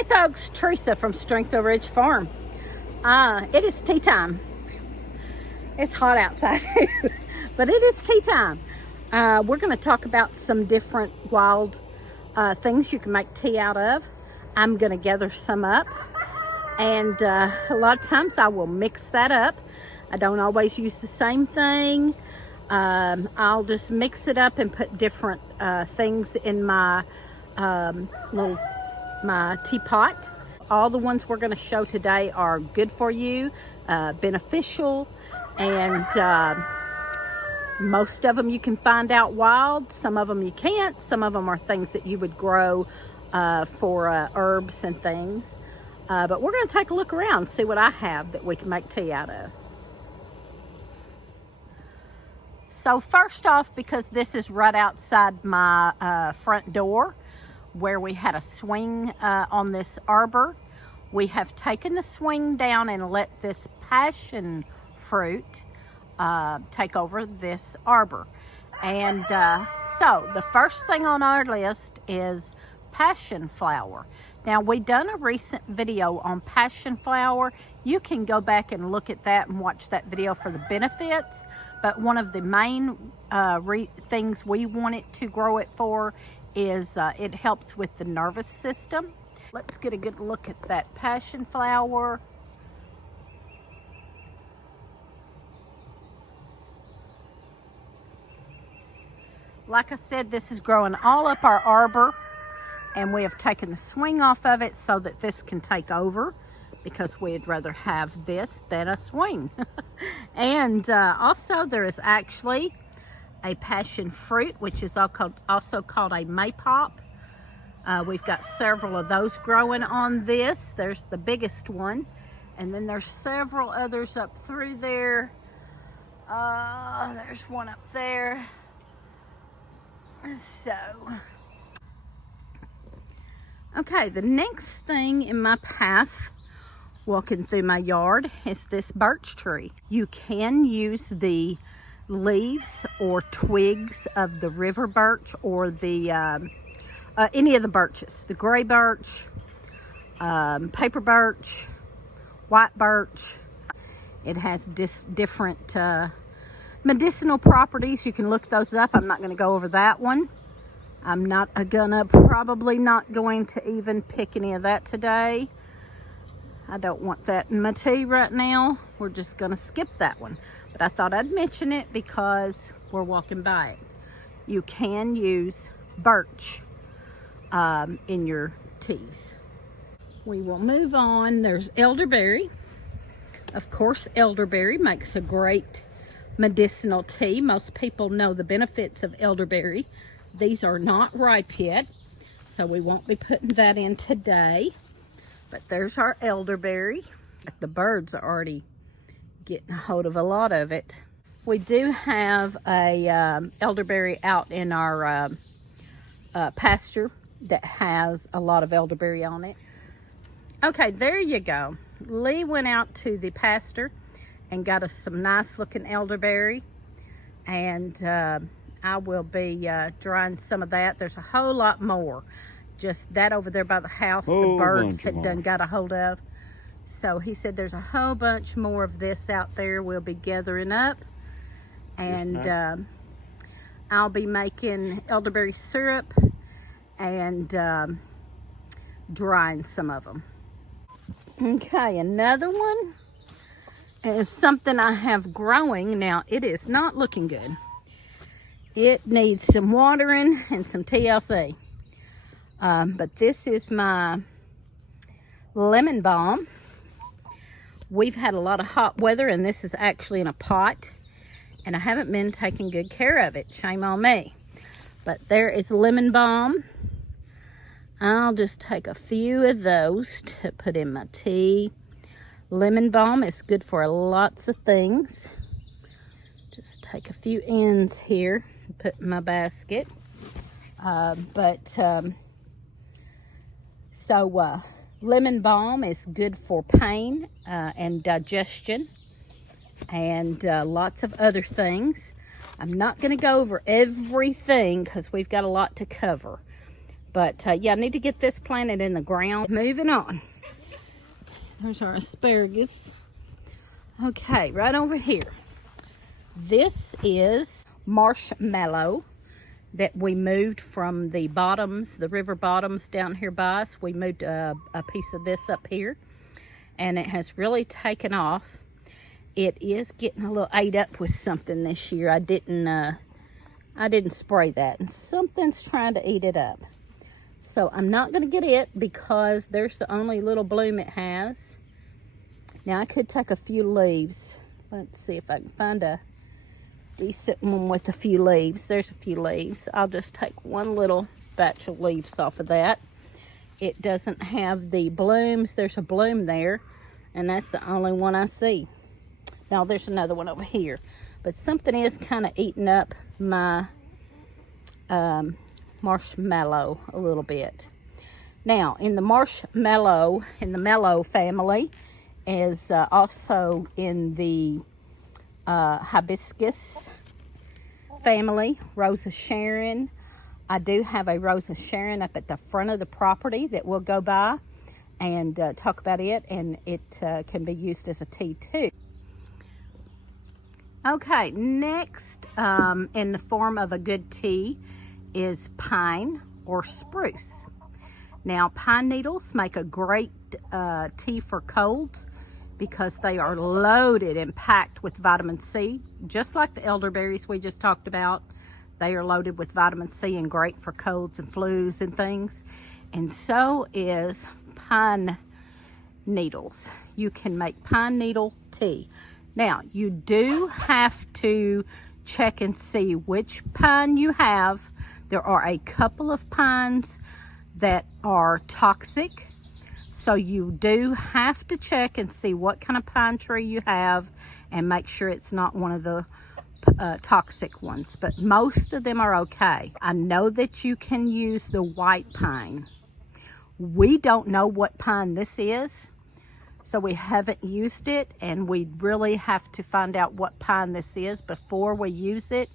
Hey folks, Teresa from Strengthville Ridge Farm. It is tea time. It's hot outside, but it is tea time. We're going to talk about some different wild things you can make tea out of. I'm going to gather some up, and a lot of times I will mix that up. I don't always use the same thing. I'll just mix it up and put different things in my my teapot. All the ones we're going to show today are good for you, beneficial, and most of them you can find out wild. Some of them you can't. Some of them are things that you would grow for herbs and things. But we're going to take a look around, see what I have that we can make tea out of. So first off, because this is right outside my front door, where we had a swing on this arbor, we have taken the swing down and let this passion fruit take over this arbor. And so the first thing on our list is passion flower. Now, we done a recent video on passion flower. You can go back and look at that and watch that video for the benefits. But one of the main things we want it to grow it for is it helps with the nervous system. Let's get a good look at that passion flower. Like I said, this is growing all up our arbor, and we have taken the swing off of it so that this can take over, because we'd rather have this than a swing. And also there is actually a passion fruit, which is also called a maypop. We've got several of those growing on this. There's the biggest one, and then there's several others up through there. There's one up there. So, okay, the next thing in my path walking through my yard is this birch tree. You can use the leaves or twigs of the river birch or the any of the birches, the gray birch, paper birch, white birch. It has different medicinal properties. You can look those up. I'm not going to go over that one. I'm probably not going to even pick any of that today. I don't want that in my tea right now. We're just going to skip that one. But I thought I'd mention it because we're walking by it. You can use birch in your teas. We will move on. There's elderberry. Of course, elderberry makes a great medicinal tea. Most people know the benefits of elderberry. These are not ripe yet, so we won't be putting that in today. But there's our elderberry. The birds are already getting a hold of a lot of it. We do have a elderberry out in our pasture that has a lot of elderberry on it. Okay, there you go. Lee went out to the pasture and got us some nice looking elderberry, and I will be drying some of that. There's a whole lot more. Just that over there by the house, the birds had done got a hold of. So he said there's a whole bunch more of this out there we'll be gathering up. And I'll be making elderberry syrup and drying some of them. Okay, another one is something I have growing. Now, it is not looking good. It needs some watering and some TLC. But this is my lemon balm. We've had a lot of hot weather, and this is actually in a pot, and I haven't been taking good care of it. Shame on me. But there is lemon balm. I'll just take a few of those to put in my tea. Lemon balm is good for lots of things. Just take a few ends here and put in my basket. Lemon balm is good for pain and digestion and lots of other things. I'm not going to go over everything because we've got a lot to cover. But yeah, I need to get this planted in the ground. Moving on. There's our asparagus. Okay, right over here. This is marshmallow that we moved from the bottoms, the river bottoms down here by us. We moved a piece of this up here, and it has really taken off. It is getting a little ate up with something this year. I didn't spray that, and something's trying to eat it up. So I'm not going to get it because there's the only little bloom it has. Now I could take a few leaves. Let's see if I can find a decent one with a few leaves. There's a few leaves. I'll just take one little batch of leaves off of that. It doesn't have the blooms. There's a bloom there, and that's the only one I see. Now there's another one over here, but something is kind of eating up my marshmallow a little bit. Now in the marshmallow, in the mellow family, is also in the hibiscus family, Rosa Sharon. I do have a Rosa Sharon up at the front of the property that we'll go by and talk about it, and it can be used as a tea too. Okay, next in the form of a good tea is pine or spruce. Now, pine needles make a great tea for colds because they are loaded and packed with vitamin C. Just like the elderberries we just talked about, they are loaded with vitamin C and great for colds and flus and things. And so is pine needles. You can make pine needle tea. Now, you do have to check and see which pine you have. There are a couple of pines that are toxic, so you do have to check and see what kind of pine tree you have and make sure it's not one of the toxic ones, but most of them are okay. I know that you can use the white pine. We don't know what pine this is, so we haven't used it, and we really have to find out what pine this is before we use it.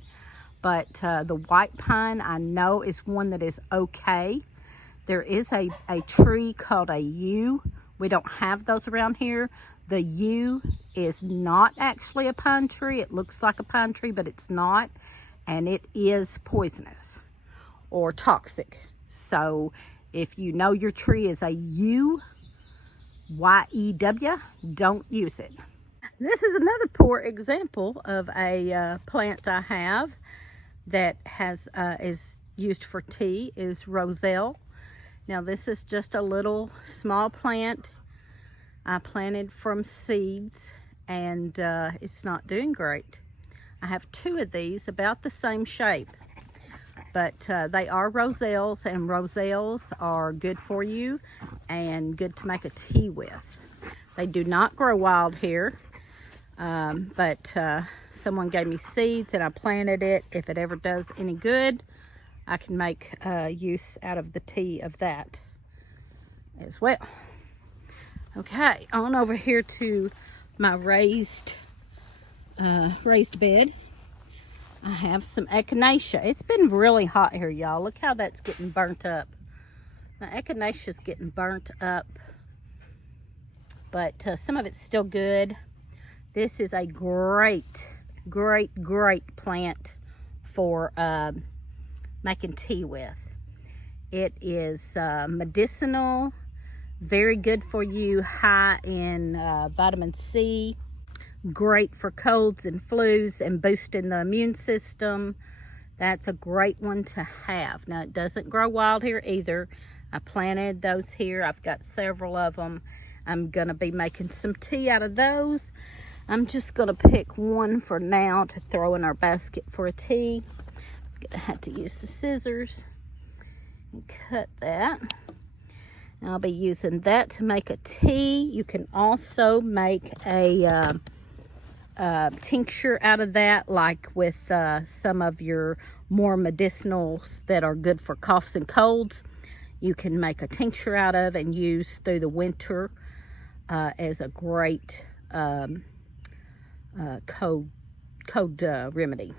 But the white pine I know is one that is okay. There is a tree called a yew. We don't have those around here. The yew is not actually a pine tree. It looks like a pine tree, but it's not. And it is poisonous or toxic. So if you know your tree is a yew, Y-E-W, don't use it. This is another poor example of a plant I have that is used for tea, is roselle. Now this is just a little small plant I planted from seeds, and it's not doing great. I have two of these about the same shape, but they are roselles, and roselles are good for you and good to make a tea with. They do not grow wild here, but someone gave me seeds and I planted it. If it ever does any good, I can make use out of the tea of that as well. Okay, on over here to my raised bed. I have some echinacea. It's been really hot here, y'all. Look how that's getting burnt up. My echinacea is getting burnt up, but some of it's still good. This is a great plant for making tea with. It is medicinal, very good for you, high in vitamin C, great for colds and flus and boosting the immune system. That's a great one to have. Now, it doesn't grow wild here either. I planted those here. I've got several of them. I'm going to be making some tea out of those. I'm just going to pick one for now to throw in our basket for a tea. I'm going to have to use the scissors and cut that. And I'll be using that to make a tea. You can also make a tincture out of that, like with some of your more medicinals that are good for coughs and colds. You can make a tincture out of and use through the winter as a great cold remedy.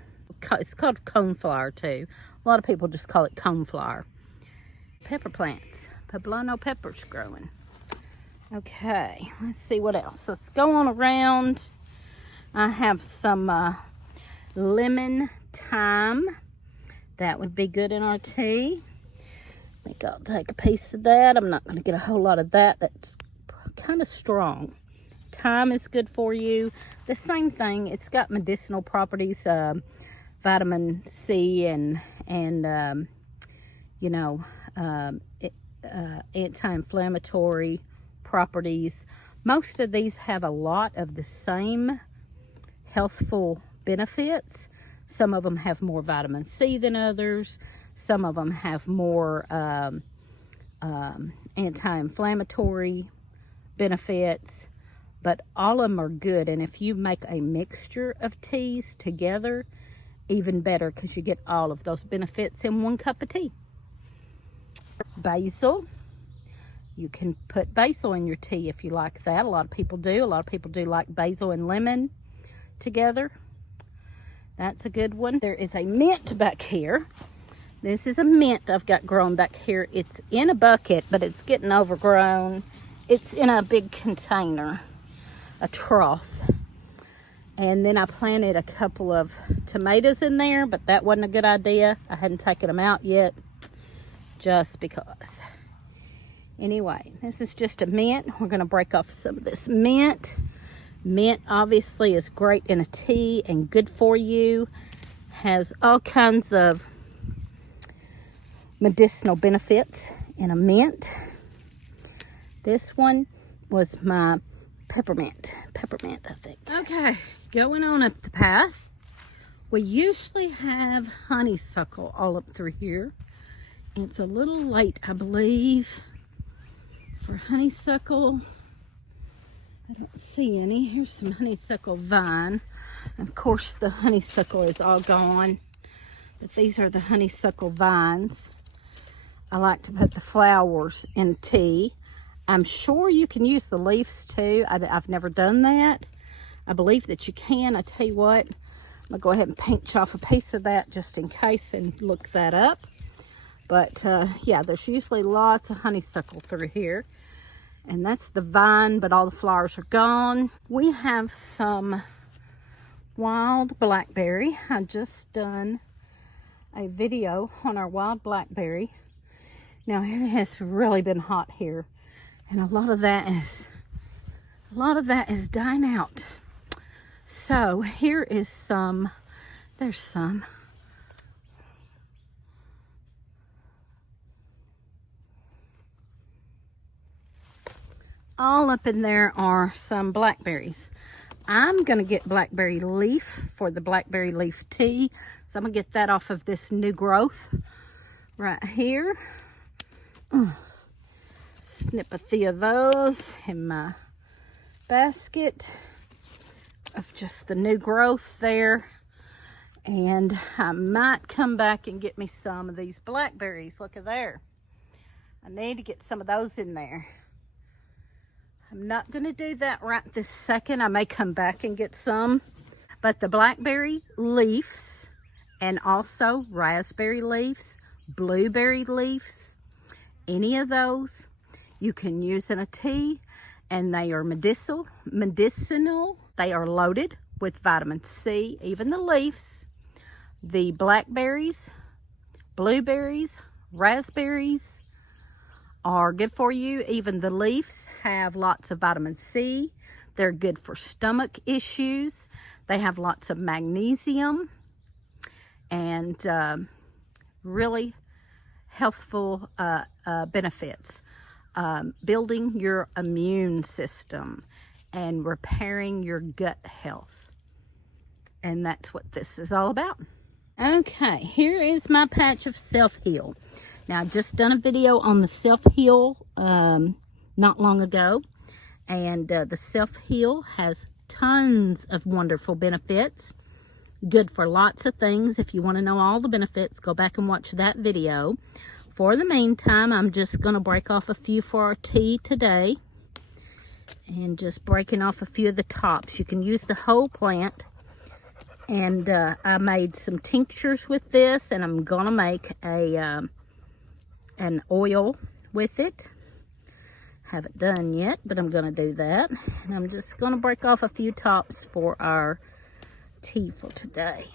It's called coneflower too. A lot of people just call it coneflower. pepper plants, poblano peppers growing. Okay, let's see what else. Let's go on around. I have some lemon thyme. That would be good in our tea. I think I'll take a piece of that. I'm not going to get a whole lot of that. That's kind of strong. Thyme is good for you. The same thing. It's got medicinal properties, vitamin C and you know, anti-inflammatory properties. Most of these have a lot of the same healthful benefits. Some of them have more vitamin C than others. Some of them have more anti-inflammatory benefits, but all of them are good. And if you make a mixture of teas together, even better, because you get all of those benefits in one cup of tea. Basil. You can put basil in your tea if you like that. A lot of people do. A lot of people do like basil and lemon together. That's a good one. There is a mint back here. This is a mint I've got growing back here. It's in a bucket, but it's getting overgrown. It's in a big container, a trough. And then I planted a couple of tomatoes in there, but that wasn't a good idea. I hadn't taken them out yet, just because. Anyway, this is just a mint. We're going to break off some of this mint. Mint obviously is great in a tea and good for you. Has all kinds of medicinal benefits in a mint. This one was my peppermint, I think. Okay, going on up the path. We usually have honeysuckle all up through here. It's a little late, I believe, for honeysuckle. I don't see any. Here's some honeysuckle vine. Of course, the honeysuckle is all gone, but these are the honeysuckle vines. I like to put the flowers in tea. I'm sure you can use the leaves too. I've never done that. I believe that you can. I tell you what, I'm gonna go ahead and pinch off a piece of that just in case and look that up. But yeah, there's usually lots of honeysuckle through here. And that's the vine, but all the flowers are gone. We have some wild blackberry. I just done a video on our wild blackberry. Now it has really been hot here, and a lot of that is dying out. So here is some. There's some. All up in there are some blackberries. I'm going to get blackberry leaf for the blackberry leaf tea. So I'm going to get that off of this new growth right here. Snip a few of those in my basket of just the new growth there. And I might come back and get me some of these blackberries. Look at there. I need to get some of those in there. I'm not going to do that right this second. I may come back and get some. But the blackberry leaves and also raspberry leaves, blueberry leaves, any of those you can use in a tea, and they are medicinal. They are loaded with vitamin C, even the leaves. The blackberries, blueberries, raspberries are good for you. Even the leaves have lots of vitamin C. They're good for stomach issues. They have lots of magnesium and really healthful benefits. Building your immune system and repairing your gut health. And that's what this is all about. Okay, here is my patch of self-heal. Now, I've just done a video on the self-heal not long ago. And the self-heal has tons of wonderful benefits. Good for lots of things. If you want to know all the benefits, go back and watch that video. For the meantime, I'm just going to break off a few for our tea today. And just breaking off a few of the tops. You can use the whole plant. And I made some tinctures with this. And I'm going to make a an oil with it. Haven't done yet, but I'm going to do that. And I'm just going to break off a few tops for our tea for today.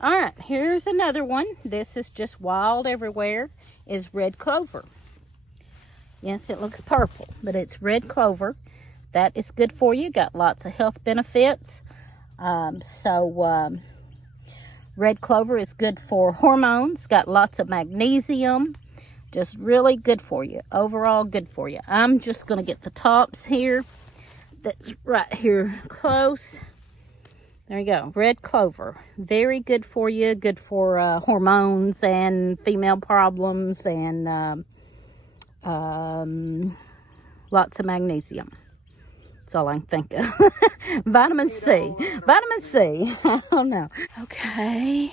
All right, here's another one. This is just wild everywhere, is red clover. Yes, it looks purple, but it's red clover. That is good for you. Got lots of health benefits. Red clover is good for hormones. Got lots of magnesium. Just really good for you. Overall good for you. I'm just going to get the tops here. That's right here close. There you go. Red clover. Very good for you. Good for hormones and female problems and lots of magnesium. That's all I can think of. Vitamin C. Vitamin C. I don't know. Okay.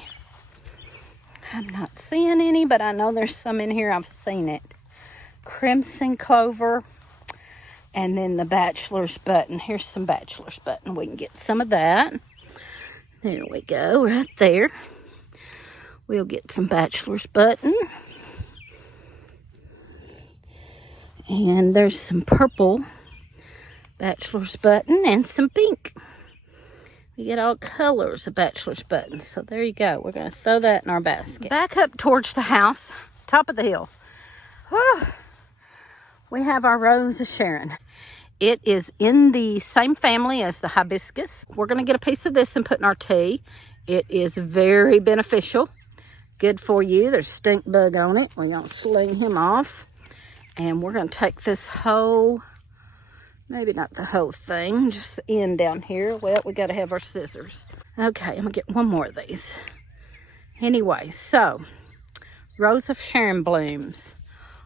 I'm not seeing any, but I know there's some in here. I've seen it. Crimson clover. And then the bachelor's button. Here's some bachelor's button. We can get some of that. There we go. Right there. We'll get some bachelor's button. And there's some purple bachelor's button and some pink. We get all colors of bachelor's buttons. So there you go. We're going to throw that in our basket. Back up towards the house, top of the hill. Whew. We have our Rose of Sharon. It is in the same family as the hibiscus. We're going to get a piece of this and put in our tea. It is very beneficial. Good for you. There's stink bug on it. We're going to sling him off. And we're going to take this whole, maybe not the whole thing, just the end down here. Well, we got to have our scissors. Okay, I'm going to get one more of these. Anyway, so Rose of Sharon blooms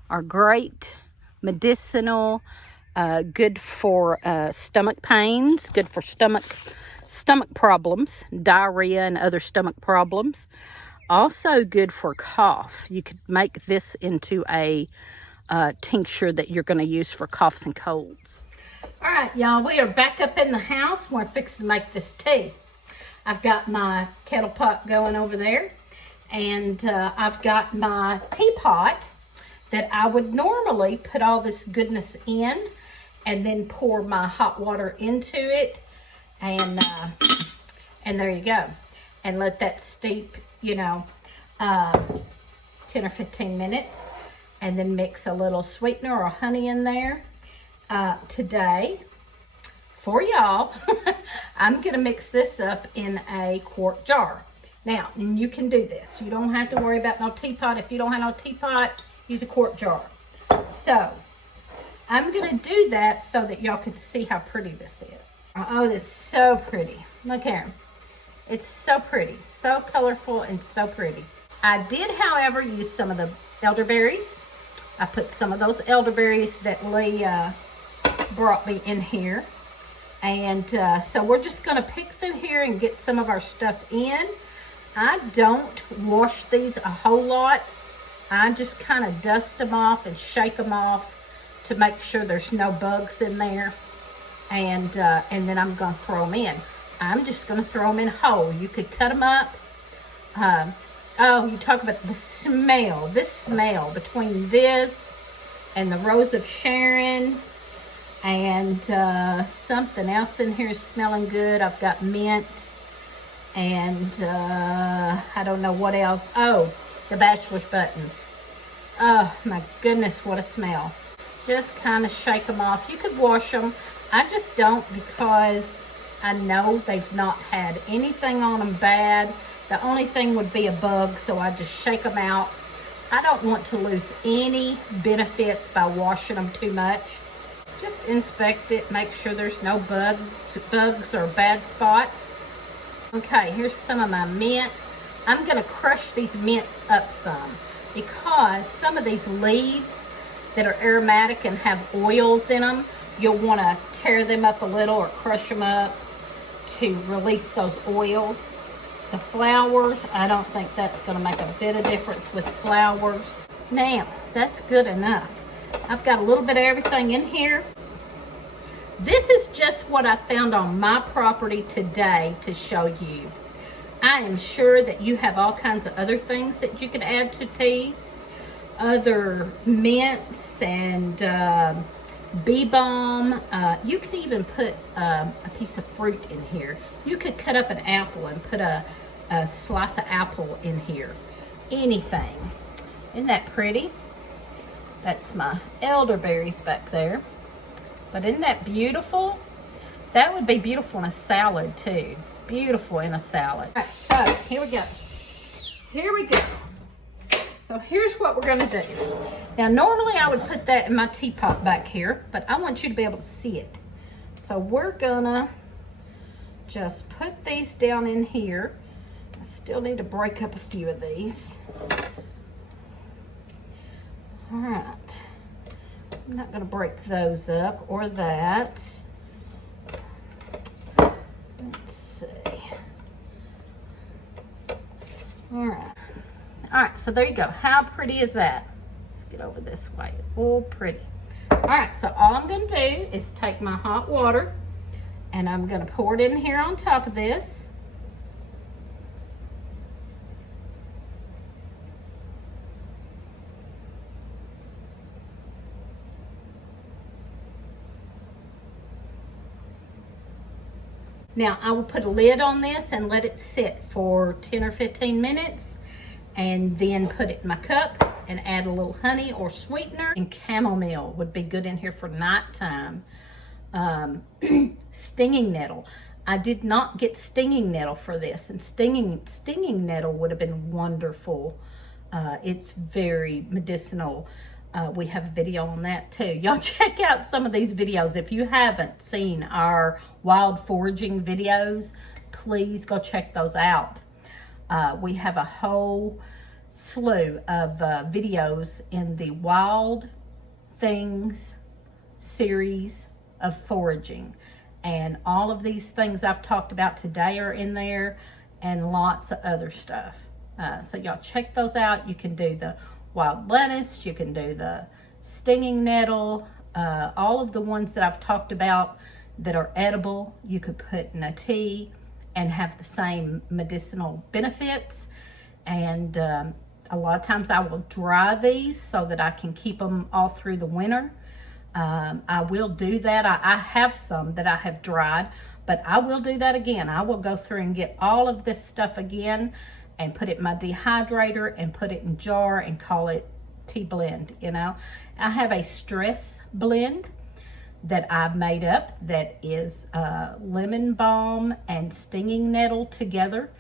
are great, medicinal, good for stomach pains, good for stomach problems, diarrhea and other stomach problems. Also good for cough. You could make this into a tincture that you're going to use for coughs and colds. All right, y'all, we are back up in the house. We're fixing to make this tea. I've got my kettle pot going over there, and I've got my teapot that I would normally put all this goodness in and then pour my hot water into it, and there you go. And let that steep, 10 or 15 minutes, and then mix a little sweetener or honey in there. Today, for y'all, I'm going to mix this up in a quart jar. Now, you can do this. You don't have to worry about no teapot. If you don't have no teapot, use a quart jar. So, I'm going to do that so that y'all can see how pretty this is. Oh, it's so pretty. Look here. It's so pretty. So colorful and so pretty. I did, however, use some of the elderberries. I put some of those elderberries that Lee brought me in here. And so we're just going to pick through here and get some of our stuff in. I don't wash these a whole lot. I just kind of dust them off and shake them off to make sure there's no bugs in there. And then I'm going to throw them in. I'm just going to throw them in whole. You could cut them up. Oh, you talk about the smell. This smell between this and the Rose of Sharon and something else in here is smelling good. I've got mint and I don't know what else. Oh, the bachelor's buttons. Oh, my goodness, what a smell. Just kind of shake them off. You could wash them. I just don't because I know they've not had anything on them bad. The only thing would be a bug, so I just shake them out. I don't want to lose any benefits by washing them too much. Just inspect it, make sure there's no bugs or bad spots. Okay, here's some of my mint. I'm going to crush these mints up some because some of these leaves that are aromatic and have oils in them, you'll want to tear them up a little or crush them up to release those oils. The flowers, I don't think that's going to make a bit of difference with flowers. Now, that's good enough. I've got a little bit of everything in here. This is just what I found on my property today to show you. I am sure that you have all kinds of other things that you could add to teas. other mints and bee balm. You could even put a piece of fruit in here. You could cut up an apple and put a slice of apple in here. Anything. Isn't that pretty? That's my elderberries back there. But isn't that beautiful? That would be beautiful in a salad too. Beautiful in a salad. All right, so here we go. Here we go. So here's what we're gonna do. Now normally I would put that in my teapot back here, but I want you to be able to see it. So we're gonna just put these down in here. I still need to break up a few of these. All right, I'm not gonna break those up or that. Let's see. All right, so there you go. How pretty is that? Let's get over this way. Oh, pretty. All right, so all I'm gonna do is take my hot water and I'm gonna pour it in here on top of this. Now I will put a lid on this and let it sit for 10 or 15 minutes and then put it in my cup and add a little honey or sweetener. And chamomile would be good in here for nighttime. Stinging nettle. I did not get stinging nettle for this, and stinging nettle would have been wonderful. It's very medicinal. We have a video on that too. Y'all check out some of these videos. If you haven't seen our wild foraging videos, please go check those out. We have a whole slew of videos in the Wild Things series of foraging. And all of these things I've talked about today are in there, and lots of other stuff. So y'all check those out. You can do the wild lettuce, you can do the stinging nettle, all of the ones that I've talked about that are edible, you could put in a tea and have the same medicinal benefits. And a lot of times I will dry these so that I can keep them all through the winter. I will do that. I have some that I have dried, but I will do that again. I will go through and get all of this stuff again and put it in my dehydrator and put it in jar and call it tea blend, you know. I have a stress blend that I've made up that is lemon balm and stinging nettle together,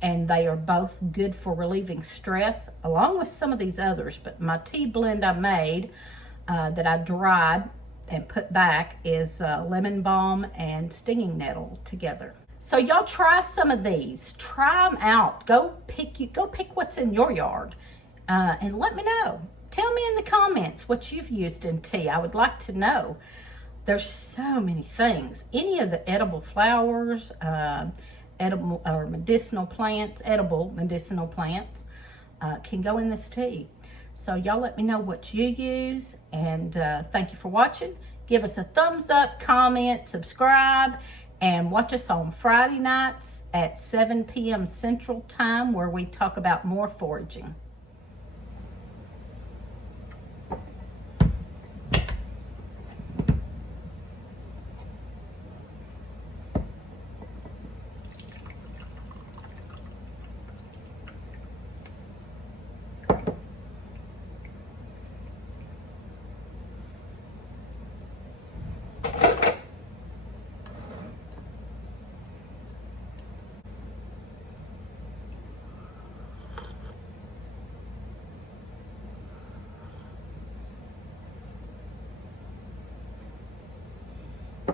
and they are both good for relieving stress along with some of these others. But my tea blend I made that I dried and put back is lemon balm and stinging nettle together. So y'all try some of these. Try them out. Go pick what's in your yard and let me know. Tell me in the comments what you've used in tea. I would like to know. There's so many things. Any of the edible flowers, edible or medicinal plants, edible medicinal plants can go in this tea. So y'all let me know what you use, and thank you for watching. Give us a thumbs up, comment, subscribe, and watch us on Friday nights at 7 p.m. Central Time, where we talk about more foraging.